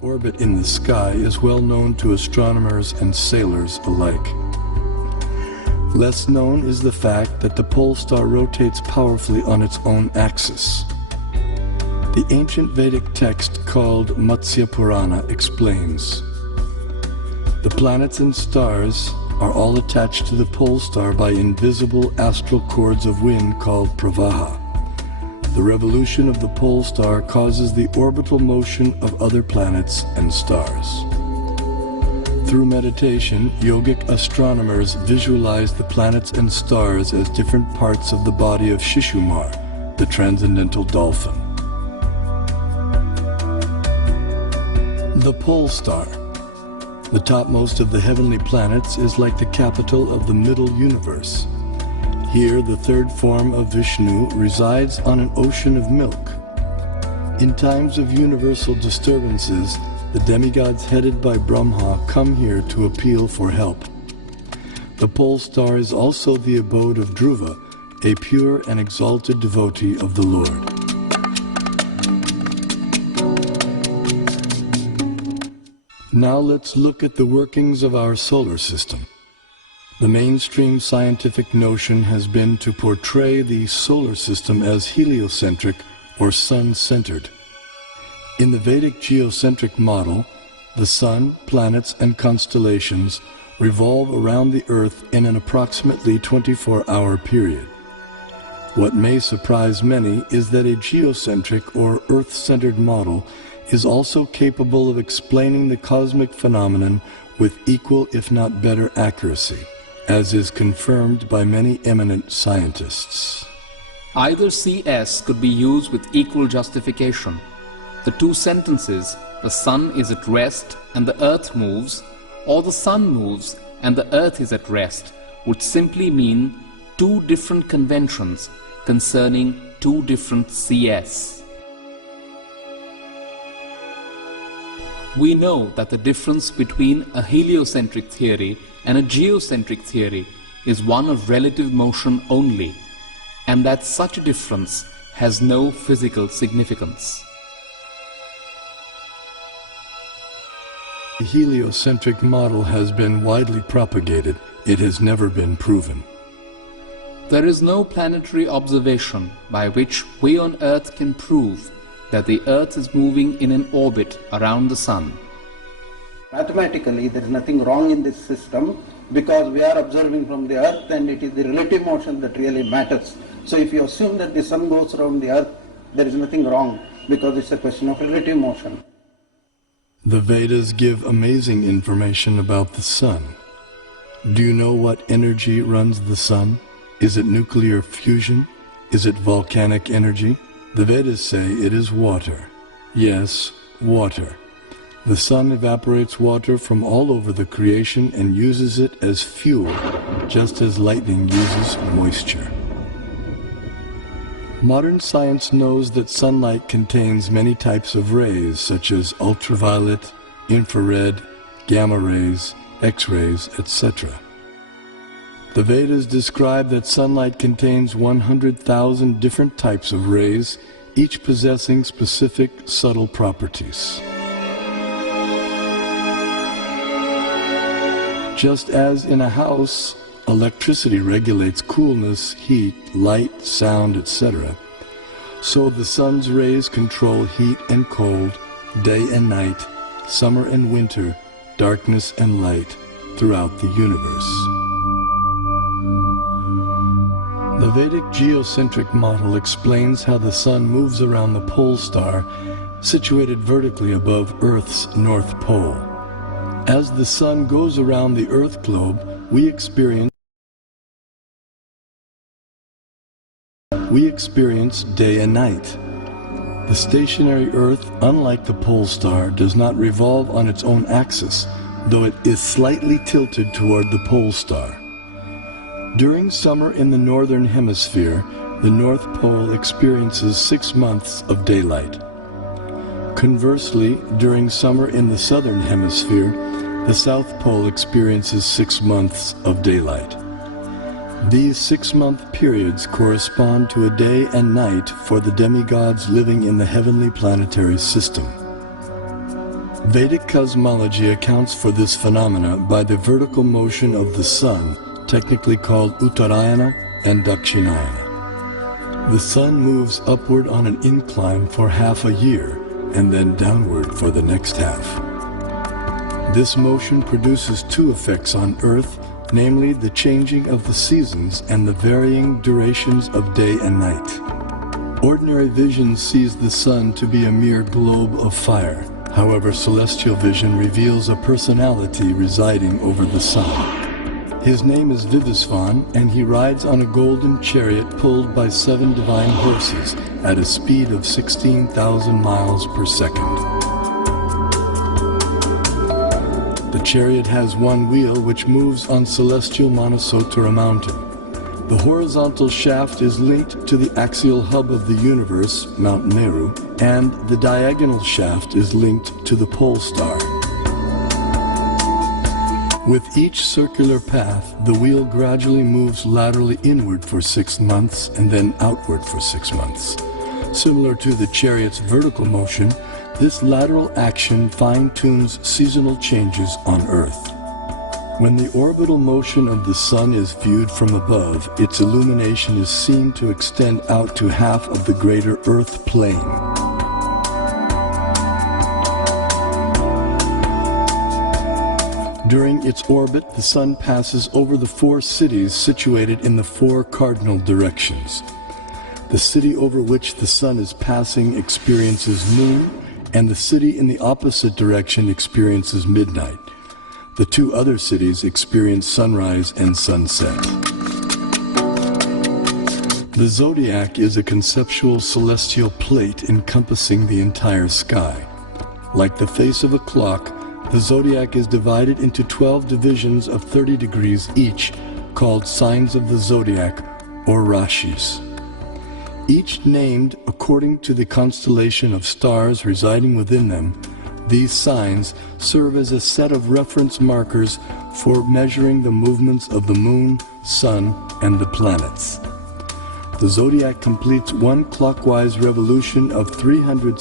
Orbit in the sky is well known to astronomers and sailors alike. Less known is the fact that the pole star rotates powerfully on its own axis. The ancient Vedic text called Matsya Purana explains, "The planets and stars are all attached to the pole star by invisible astral cords of wind called pravaha. The revolution of the pole star causes the orbital motion of other planets and stars." Through meditation, yogic astronomers visualize the planets and stars as different parts of the body of Shishumar, the transcendental dolphin. The pole star, the topmost of the heavenly planets, is like the capital of the middle universe. Here, the third form of Vishnu resides on an ocean of milk. In times of universal disturbances, the demigods headed by Brahma come here to appeal for help. The pole star is also the abode of Dhruva, a pure and exalted devotee of the Lord. Now let's look at the workings of our solar system. The mainstream scientific notion has been to portray the solar system as heliocentric or sun-centered. In the Vedic geocentric model, the sun, planets, and constellations revolve around the Earth in an approximately 24-hour period. What may surprise many is that a geocentric or Earth-centered model is also capable of explaining the cosmic phenomenon with equal, if not better, accuracy, as is confirmed by many eminent scientists. Either CS could be used with equal justification. The two sentences, "the sun is at rest and the earth moves," or "the sun moves and the earth is at rest," would simply mean two different conventions concerning two different CS. We know that the difference between a heliocentric theory and a geocentric theory is one of relative motion only, and that such a difference has no physical significance. The heliocentric model has been widely propagated. It has never been proven. There is no planetary observation by which we on Earth can prove that the Earth is moving in an orbit around the Sun. Mathematically, there is nothing wrong in this system because we are observing from the Earth and it is the relative motion that really matters. So if you assume that the Sun goes around the Earth, there is nothing wrong because it's a question of relative motion. The Vedas give amazing information about the Sun. Do you know what energy runs the Sun? Is it nuclear fusion? Is it volcanic energy? The Vedas say it is water. Yes, water. The Sun evaporates water from all over the creation and uses it as fuel, just as lightning uses moisture. Modern science knows that sunlight contains many types of rays, such as ultraviolet, infrared, gamma rays, X-rays, etc. The Vedas describe that sunlight contains 100,000 different types of rays, each possessing specific subtle properties. Just as in a house, electricity regulates coolness, heat, light, sound, etc., so the sun's rays control heat and cold, day and night, summer and winter, darkness and light throughout the universe. The Vedic geocentric model explains how the Sun moves around the pole star situated vertically above Earth's North Pole. As the Sun goes around the Earth globe, we experience day and night. The stationary Earth, unlike the pole star, does not revolve on its own axis, though it is slightly tilted toward the pole star. During summer in the northern hemisphere, the North Pole experiences 6 months of daylight. Conversely, during summer in the southern hemisphere, the South Pole experiences 6 months of daylight. These 6-month periods correspond to a day and night for the demigods living in the heavenly planetary system. Vedic cosmology accounts for this phenomena by the vertical motion of the sun, technically called Uttarayana and Dakshinayana. The sun moves upward on an incline for half a year and then downward for the next half. This motion produces two effects on Earth, namely the changing of the seasons and the varying durations of day and night. Ordinary vision sees the sun to be a mere globe of fire. However, celestial vision reveals a personality residing over the sun. His name is Vivasvan, and he rides on a golden chariot pulled by 7 divine horses at a speed of 16,000 miles per second. The chariot has one wheel which moves on celestial Manasottara mountain. The horizontal shaft is linked to the axial hub of the universe, Mount Meru, and the diagonal shaft is linked to the pole star. With each circular path, the wheel gradually moves laterally inward for 6 months and then outward for 6 months. Similar to the chariot's vertical motion, this lateral action fine-tunes seasonal changes on Earth. When the orbital motion of the sun is viewed from above, its illumination is seen to extend out to half of the greater Earth plane. During its orbit, the sun passes over the 4 cities situated in the 4 cardinal directions. The city over which the sun is passing experiences noon, and the city in the opposite direction experiences midnight. The 2 other cities experience sunrise and sunset. The zodiac is a conceptual celestial plate encompassing the entire sky. Like the face of a clock, the zodiac is divided into 12 divisions of 30 degrees each, called signs of the zodiac, or rashis. Each named according to the constellation of stars residing within them. These signs serve as a set of reference markers for measuring the movements of the moon, sun, and the planets. The zodiac completes one clockwise revolution of 300